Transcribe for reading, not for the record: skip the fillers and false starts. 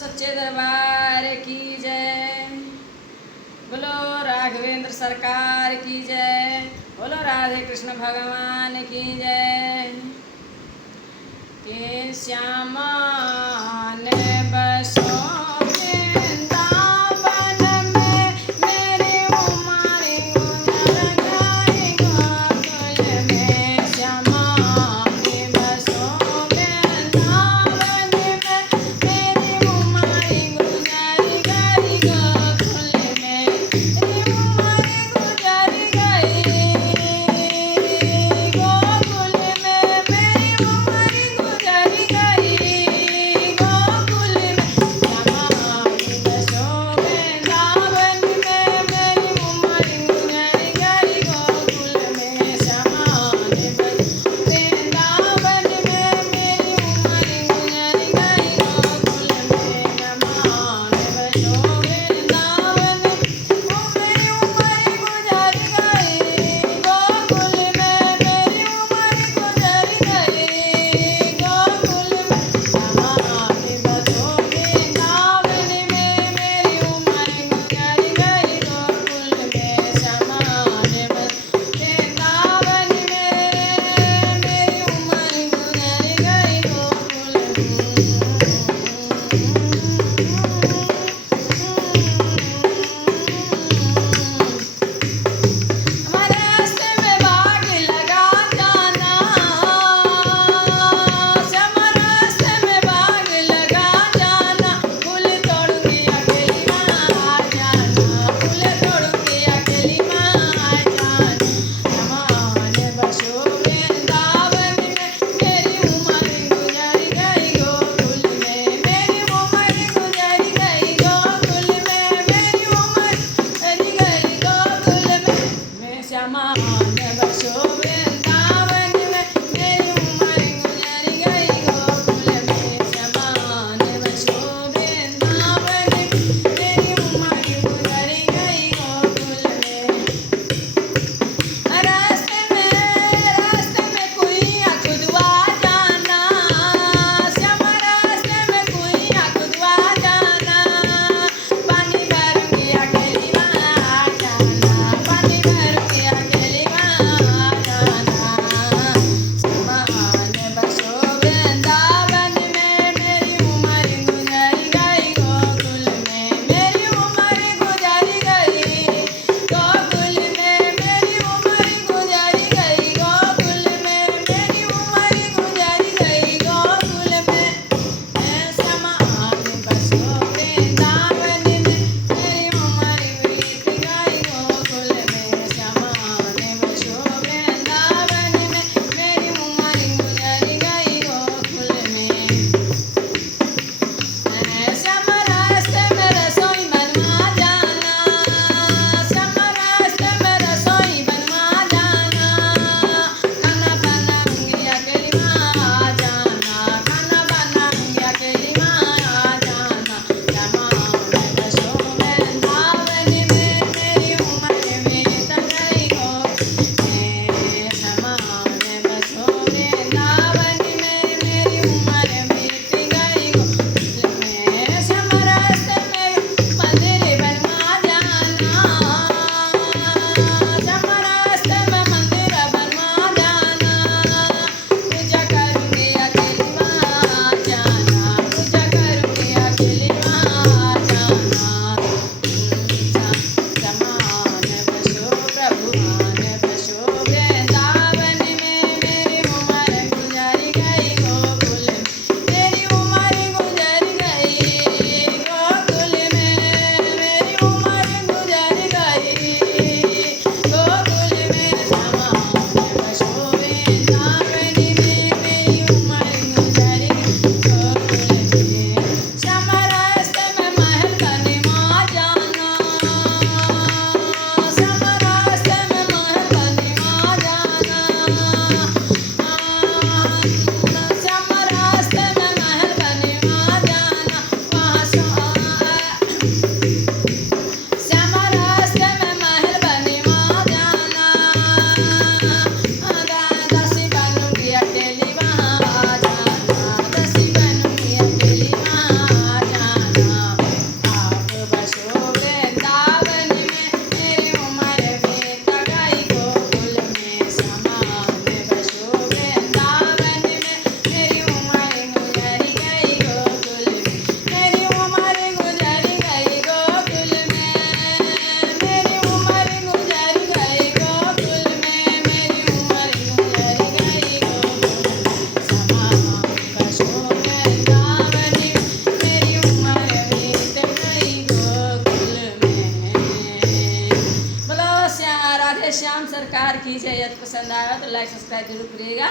सच्चे दरबार की जय। बोलो राघवेंद्र सरकार की जय। बोलो राधे कृष्ण भगवान की जय। के श्यामा ने बसो वृंदावन में, मेरी उमर गुजर गई गोकुल में। श्यामा ने बसो वृंदावन में, मेरी उमर गुजर गई गोकुल में। मेरी उमर गुजर गई गोकुल में, मेरी उमर गुजर गई गोकुल कीजिए। यदि पसंद आया तो लाइक सब्सक्राइब जरूर करिएगा।